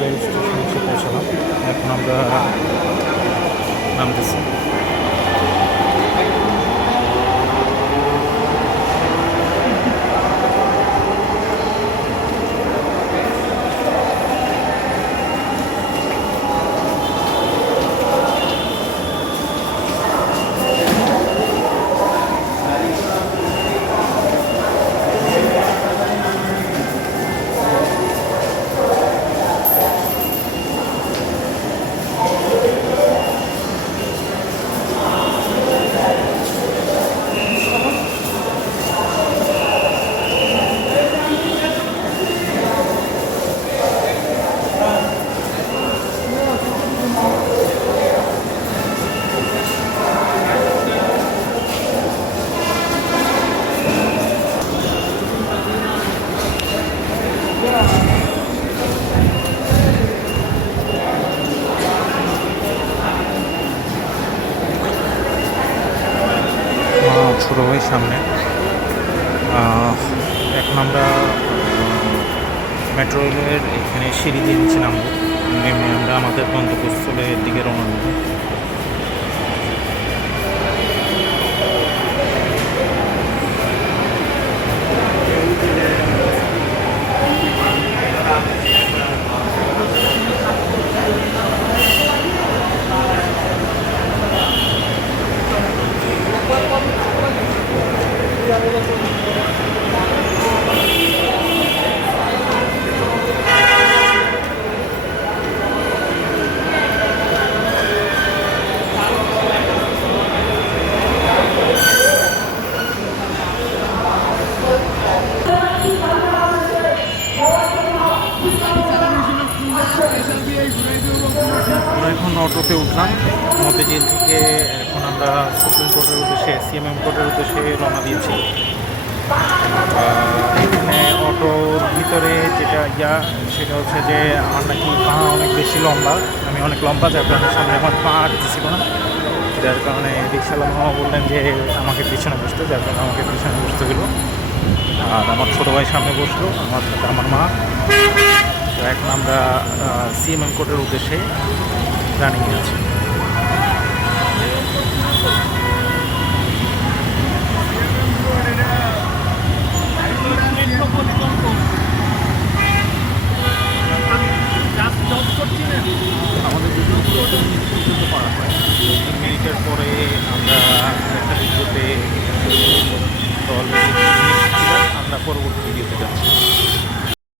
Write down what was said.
Rail স্টেশনে এসে পৌঁছালাম। এখন আমরা নামতেছি। ছোটো ভাই সামনে। এখন আমরা মেট্রো রেলের এখানে সিঁড়ি দিয়ে নিচে নামবো, নেমে আমরা আমাদের গন্তব্যস্থলের দিকে রওনা দেব। আমরা এখন অটোতে উঠলাম মতিঝিল থেকে। এখন আমরা সুপ্রিম কোর্টের উদ্দেশ্যে, সিএমএম কোর্টের উদ্দেশ্যে রওনা দিয়েছি। এখানে অটোর ভিতরে যেটা সেটা হচ্ছে যে আমার নাকি পা অনেক বেশি লম্বা, আমি অনেক লম্বা, যার কারণে সামনে আমার পা আটতেছিল না। যার কারণে রিক্সাওয়ালা মামা বললেন যে আমাকে পিছনে বসতে, যার কারণে আমাকে পিছনে বসতে হলো। আর আমার ছোটো ভাই সামনে বসলো, আমার সাথে আমার মা। তো এখন আমরা সিএমএম কোর্টের উদ্দেশ্যে রানিংয়ে আছি। আমাদের যদি পর্যন্ত করা হয়, 2 মিনিটের পরে আমরা একটা ভিডিওতে অলরেডি আমরা পরবর্তী ভিডিওতে যাচ্ছি।